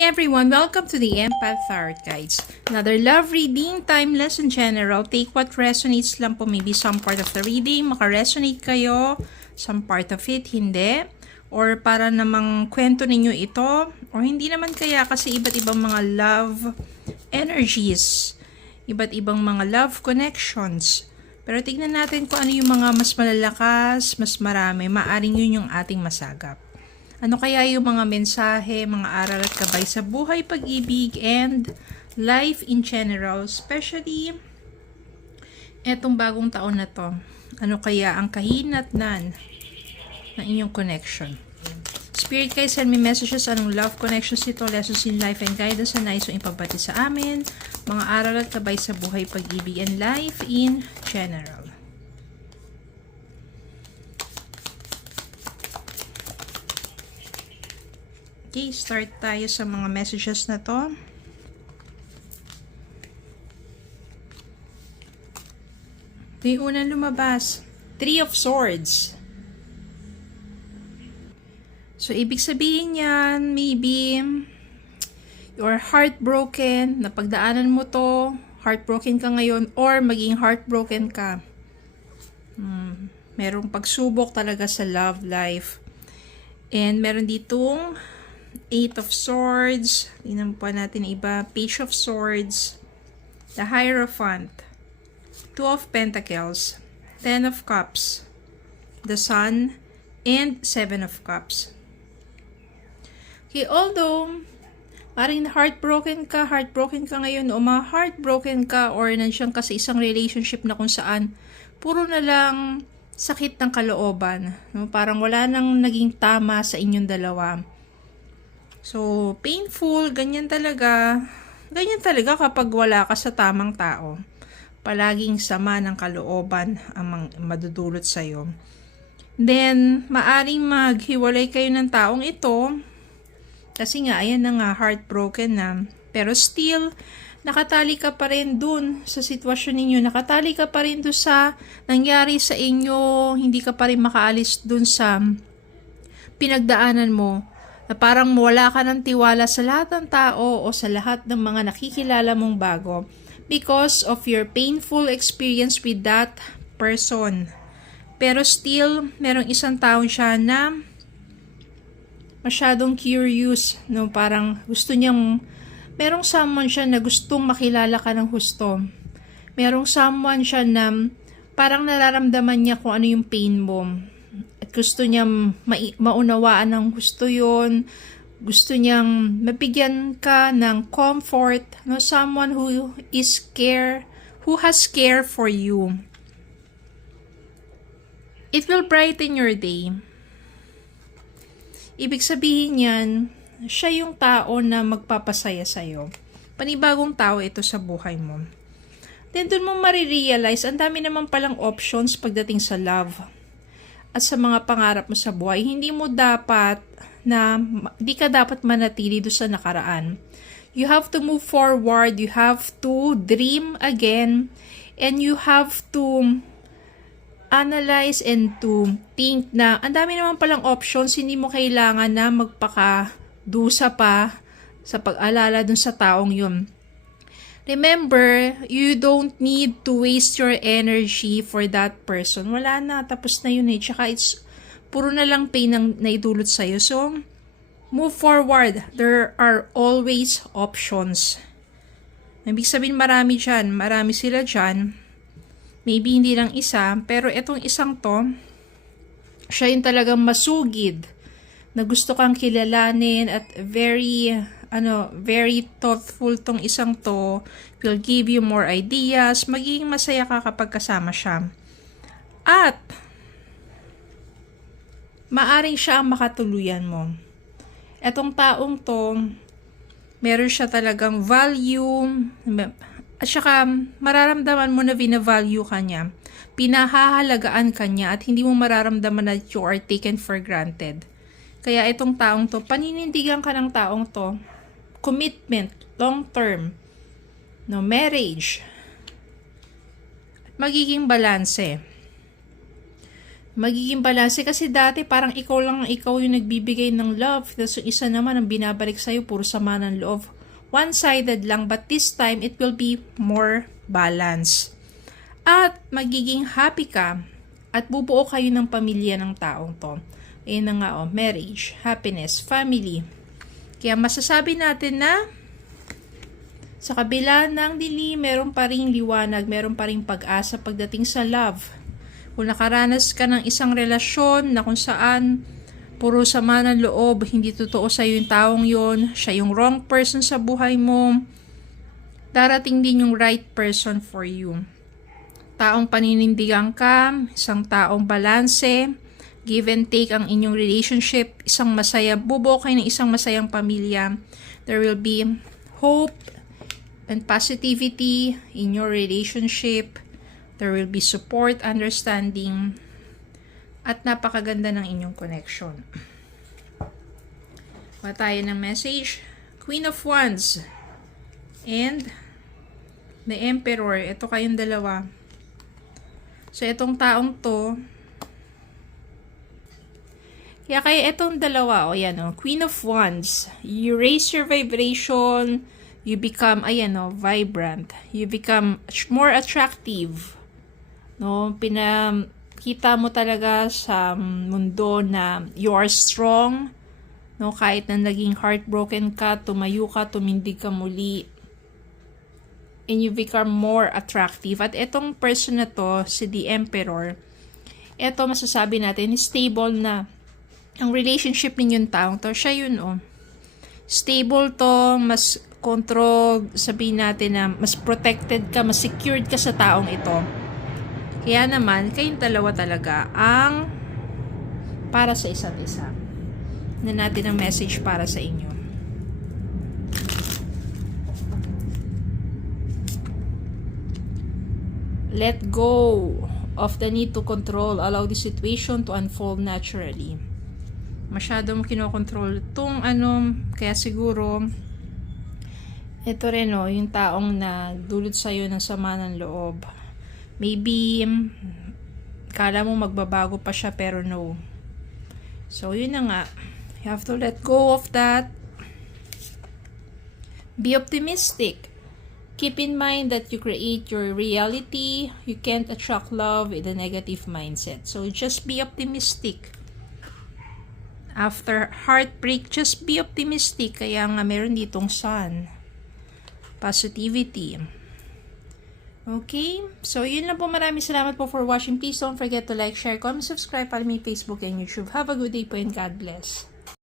Everyone, welcome to the Empath Tarot Guides. Another love reading, timeless and general. Take what resonates lang po. Maybe some part of the reading, makaresonate kayo. Some part of it, hindi. Or para namang kwento ninyo ito. Or hindi naman kaya kasi iba't ibang mga love energies. Iba't ibang mga love connections. Pero tignan natin kung ano yung mga mas malalakas, mas marami. Maaring yun yung ating masagap. Ano kaya yung mga mensahe, mga aral at gabay sa buhay, pag-ibig, and life in general, especially etong bagong taon na to. Ano kaya ang kahinatnan ng inyong connection? Spirit guys, send me messages, anong love connections ito, lessons in life and guidance na nais yung ipabati sa amin, mga aral at gabay sa buhay, pag-ibig, and life in general. Okay, start tayo sa mga messages na to. Ito yung unang lumabas. Three of Swords. So, ibig sabihin yan, maybe you're heartbroken, napagdaanan mo to, heartbroken ka ngayon, or maging heartbroken ka. Merong pagsubok talaga sa love life. And meron ditong Eight of Swords. Tingnan pa natin iba. Page of Swords. The Hierophant. Two of Pentacles. Ten of Cups. The Sun. And Seven of Cups. Okay, although maring heartbroken ka ngayon, o ma-heartbroken ka, or nandiyan ka sa isang relationship na kung saan puro na lang sakit ng kalooban. No? Parang wala nang naging tama sa inyong dalawa. So, painful, ganyan talaga kapag wala ka sa tamang tao. Palaging sama ng kalooban ang madudulot sa'yo. Then, maaring maghiwalay kayo ng taong ito, kasi nga, ayan na nga, heartbroken na. Pero still, nakatali ka pa rin dun sa sitwasyon ninyo, nakatali ka pa rin dun sa nangyari sa inyo, hindi ka pa rin makaalis dun sa pinagdaanan mo, na parang wala ka ng tiwala sa lahat ng tao o sa lahat ng mga nakikilala mong bago because of your painful experience with that person. Pero still, merong isang tao siya na masyadong curious, no? Parang gusto niyang, merong someone siya na gustong makilala ka ng husto. Merong someone siya na parang nararamdaman niya kung ano yung pain mo. At gusto niyang maunawaan ng gusto yon. Gusto niyang mabigyan ka ng comfort, no? Someone who has care for you. It will brighten your day. Ibig sabihin yan, siya yung tao na magpapasaya sa'yo. Panibagong tao ito sa buhay mo. Then dun mo marirealize, ang dami naman palang options pagdating sa love at sa mga pangarap mo sa buhay. Hindi ka dapat manatili doon sa nakaraan. You have to move forward, you have to dream again, and you have to analyze and to think na ang dami naman palang options, hindi mo kailangan na magpakadusa pa sa pag-alala dun sa taong yun. Remember, you don't need to waste your energy for that person. Wala na, tapos na yun eh. Tsaka puro na lang pain ang naidulot sa'yo. So, move forward. There are always options. Ibig sabihin marami dyan. Marami sila dyan. Maybe hindi lang isa. Pero itong isang to, siya yung talagang masugid na gusto kang kilalanin at very thoughtful tong isang to. Will give you more ideas. Magiging masaya ka kapag kasama siya. At maaring siya ang makatuluyan mo. Etong taong to, meron siya talagang value, at saka mararamdaman mo na bina-value ka niya. Pinahahalagaan ka niya at hindi mo mararamdaman na you are taken for granted. Kaya itong taong to, paninindigan ka ng taong to. Commitment, long term, no, marriage. Magiging balanse. magiging balanse kasi dati parang ikaw yung nagbibigay ng love. Tapos yung isa naman ang binabalik sa'yo, puro sama ng loob. One-sided lang, but this time it will be more balance. At magiging happy ka at bubuo kayo ng pamilya ng taong to. Ayun na nga marriage, happiness, family. Kaya masasabi natin na sa kabila ng dilim, meron pa ring liwanag, meron pa ring pag-asa pagdating sa love. Kung nakaranas ka ng isang relasyon na kung saan puro sama ng loob, hindi totoo sa'yo yung taong yon, siya yung wrong person sa buhay mo, darating din yung right person for you. Taong paninindigan ka, isang taong balanse, give and take ang inyong relationship, isang masaya, bubuo kayo ng isang masayang pamilya. There will be hope and positivity in your relationship. There will be support, understanding, at napakaganda ng inyong connection. Kuha tayo ng message. Queen of Wands and the Emperor. Ito kayong dalawa. So, itong taong to, kaya itong dalawa, Queen of Wands, you raise your vibration, you become, vibrant, you become more attractive, no? Pinakita mo talaga sa mundo na you are strong, no? Kahit na naging heartbroken ka, tumayo ka, tumindig ka muli, and you become more attractive. At itong person na to, si the Emperor, ito masasabi natin, stable na ang relationship ninyong taong to. Siya yun, stable to, mas control, sabihin natin na mas protected ka, mas secured ka sa taong ito. Kaya naman, kayong dalawa talaga ang para sa isa't isa. Na natin ang message para sa inyo. Let go of the need to control. Allow the situation to unfold naturally. Masyado mo kinokontrol itong kaya siguro ito rin yung taong na dulot sa'yo ng sama ng loob. Maybe kala mo magbabago pa siya pero no. So yun na nga, you have to let go of that. Be optimistic. Keep in mind that you create your reality. You can't attract love with a negative mindset. So just be optimistic. After heartbreak, just be optimistic. Kaya nga meron ditong sun. Positivity. Okay? So, yun lang po. Maraming salamat po for watching. Please don't forget to like, share, comment, subscribe para may Facebook and YouTube. Have a good day po and God bless.